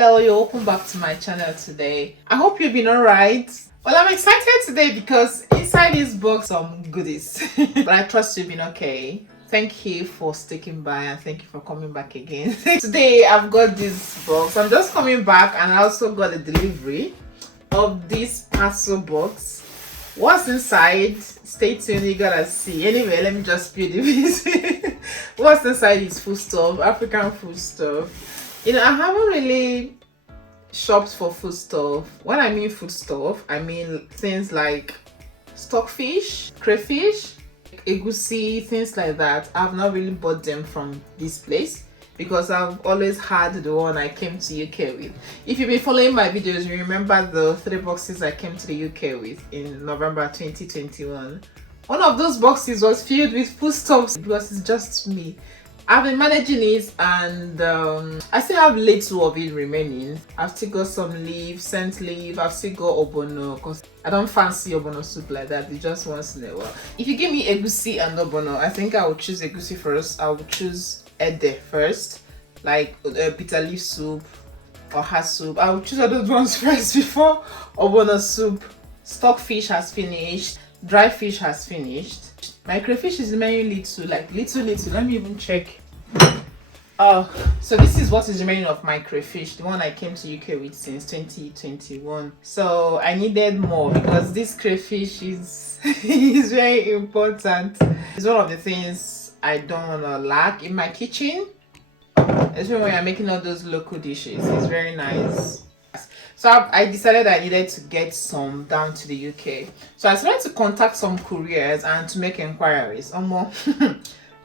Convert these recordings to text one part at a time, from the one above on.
Hello, you're welcome back to my channel today. I hope you've been alright. Well, I'm excited today because inside this box some goodies. But I trust you've been okay. Thank you for sticking by and thank you for coming back again. Today I've got this box. I'm just coming back and I also got a delivery of this parcel box. What's inside? Stay tuned, you gotta see. Anyway, let me just spill the beans. What's inside is food stuff, African food stuff. You know, I haven't really shopped for food stuff. When I mean food stuff, I mean things like stockfish, crayfish, egusi, things like that. I've not really bought them from this place because I've always had the one I came to UK with. If you've been following my videos, you remember the 3 boxes I came to the UK with in November 2021. One of those boxes was filled with foodstuffs because it's just me. I've been managing it and I still have little of it remaining. I've still got some leaf, scent leaf, I've still got obono because I don't fancy obono soup like that. It's just once in a while. If you give me egusi and obono, I think I would choose egusi first. I would choose ede first, like bitter leaf soup or hot soup. I would choose all those ones first before obono soup. Stockfish has finished, dry fish has finished. My crayfish is remaining little. Let me even check. Oh, so this is what is remaining of my crayfish, the one I came to UK with since 2021. So I needed more because this crayfish is is very important. It's one of the things I don't want to lack in my kitchen, especially when I'm making all those local dishes. It's very nice. So I decided I needed to get some down to the UK. So I started to contact some couriers and to make inquiries.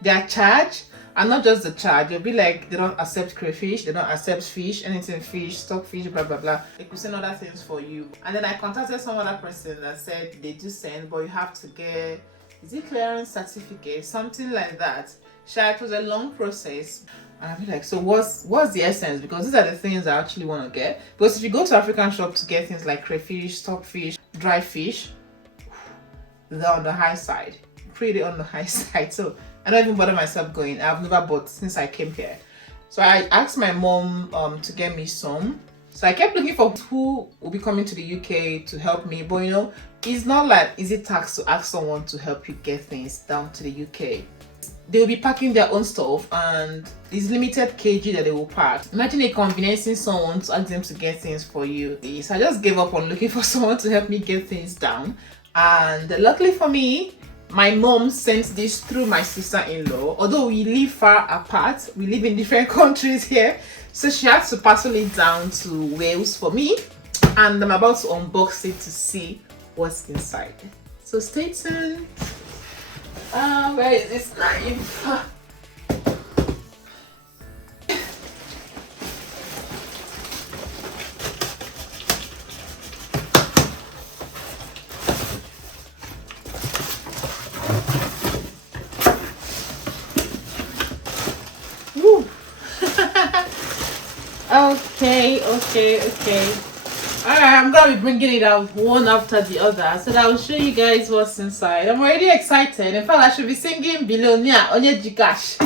Their charge, and not just the charge, you'll be like, they don't accept crayfish, they don't accept fish, anything fish, stockfish, blah blah blah. They could send other things for you. And then I contacted some other person that said they do send, but you have to get, is it clearance certificate, something like that. It was a long process. And I'll be like, so what's the essence? Because these are the things I actually want to get. Because if you go to African shop to get things like crayfish, stockfish, dry fish, they're on the high side. Pretty on the high side. So I don't even bother myself going. I've never bought since I came here. So I asked my mom to get me some. So I kept looking for who will be coming to the UK to help me. But you know, it's not like easy task to ask someone to help you get things down to the UK. They will be packing their own stuff and it's limited kg that they will pack. Imagine inconveniencing someone to ask them to get things for you. So I just gave up on looking for someone to help me get things down. And luckily for me, my mom sent this through my sister-in-law. Although we live far apart, we live in different countries here. So she had to parcel it down to Wales for me. And I'm about to unbox it to see what's inside. So stay tuned. Where is this knife? Woo. Okay. Alright, I'm gonna be bringing it out one after the other so that I'll show you guys what's inside. I'm already excited. In fact, I should be singing Billionaire Onye Jikash.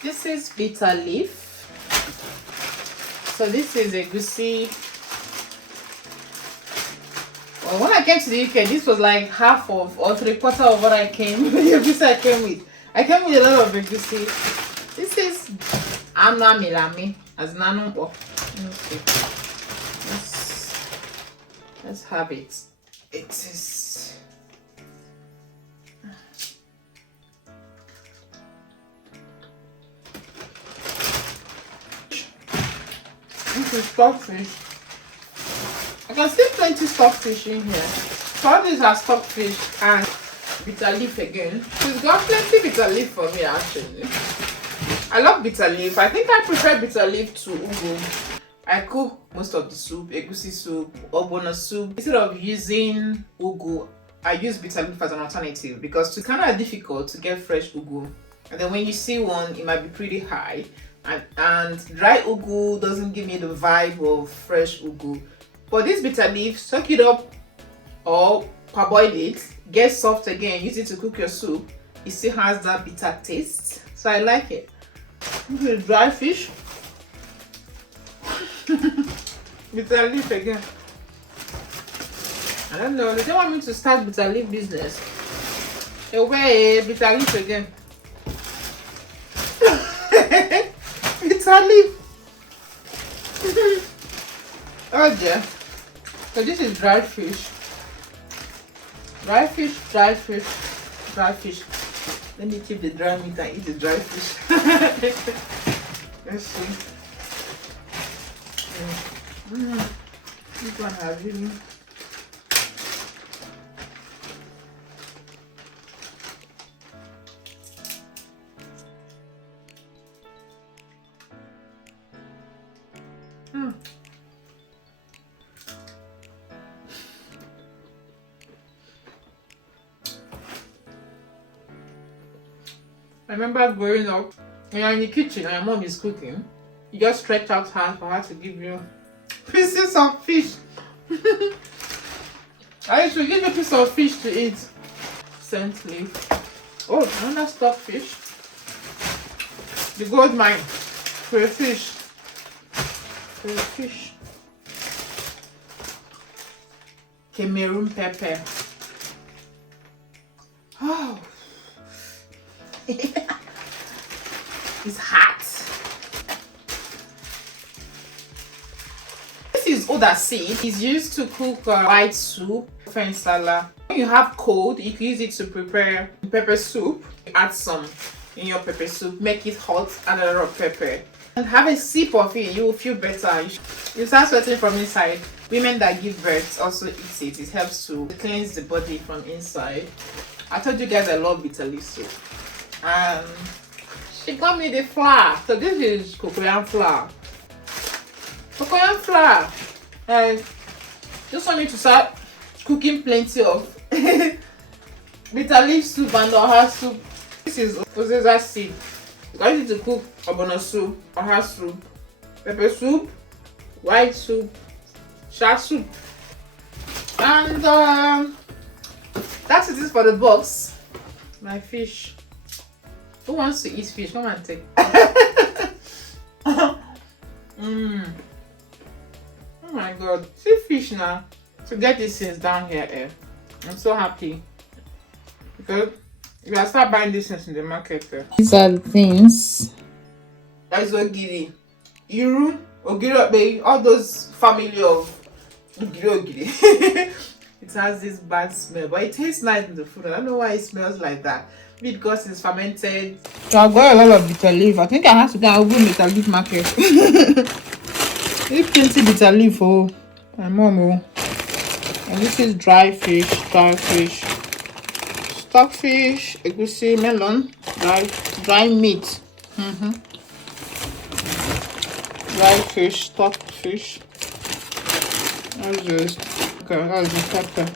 This is bitter leaf. So this is egusi. Well, when I came to the UK, this was like half of or 3/4 of what I came with. I came with a lot of egusi. This is Anna Milami. As nano, okay. Let's have it. It is stockfish. I can see plenty stockfish in here. So all these are stockfish and bitter leaf again. She's got plenty bitter leaf for me actually. I love bitter leaf. I think I prefer bitter leaf to ugu. I cook most of the soup, egusi soup, obono soup. Instead of using ugu, I use bitter leaf as an alternative because it's kind of difficult to get fresh ugu. And then when you see one, it might be pretty high. And dry ugu doesn't give me the vibe of fresh ugu. But this bitter leaf, soak it up or parboil it, get soft again, use it to cook your soup. It still has that bitter taste. So I like it. This is dry fish. Bitter leaf again. I don't know. They don't want me to start bitter leaf business. Away, bitter leaf again. Bitter leaf. Oh dear. So this is dry fish. Dry fish, dry fish, dry fish. Let me keep the dry meat and eat the dry fish. Let's see. This one has really. I remember growing up, when you're in the kitchen and your mom is cooking, you just stretch out hands for her to give you pieces of fish. I used to give you a piece of fish to eat. Scent leaf. Oh, another stockfish. The gold mine. Crayfish. Crayfish. Cameroon pepper. Oh. It's hot. This is Oda seed. It's used to cook white soup, salad. When you have cold, you can use it to prepare pepper soup. Add some in your pepper soup, make it hot, add a lot of pepper, and have a sip of it. You will feel better. You start sweating from inside. Women that give birth also eat it. It helps to cleanse the body from inside. I told you guys I love bitter leaf soup. And she got me the flour. So this is cocoyam flour. Cocoyam flour. And just want me to start cooking plenty of bitter leaf soup and oha soup. This is Ozeza seed. I need to cook ogbono soup, oha soup, pepper soup, white soup, sha soup. And that's it for the box. My fish. Who wants to eat fish? Come and take. Oh my god. See fish now. To get these things down here, I'm so happy. Because if I start buying these things in the market, these are the things. That's ogiri. Iru, ogiri, all those family of ogiri. It has this bad smell, but it tastes nice in the food. I don't know why it smells like that. Maybe because it's fermented. So I've got a lot of bitter leaf. I think I have to go and open bitter leaf market. There's plenty bitter leaf, oh. My mom, oh. And this is dry fish, stockfish, egusi, melon, dry meat. Dry fish, stockfish. That's just okay. That's the pepper.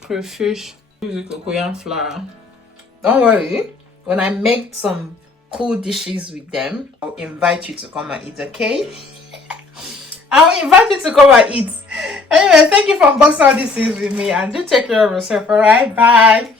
Crayfish. Use the cocoyam flour. Don't worry. When I make some cool dishes with them, I'll invite you to come and eat. Okay? I'll invite you to come and eat. Anyway, thank you for unboxing all these things with me, and do take care of yourself. All right, bye.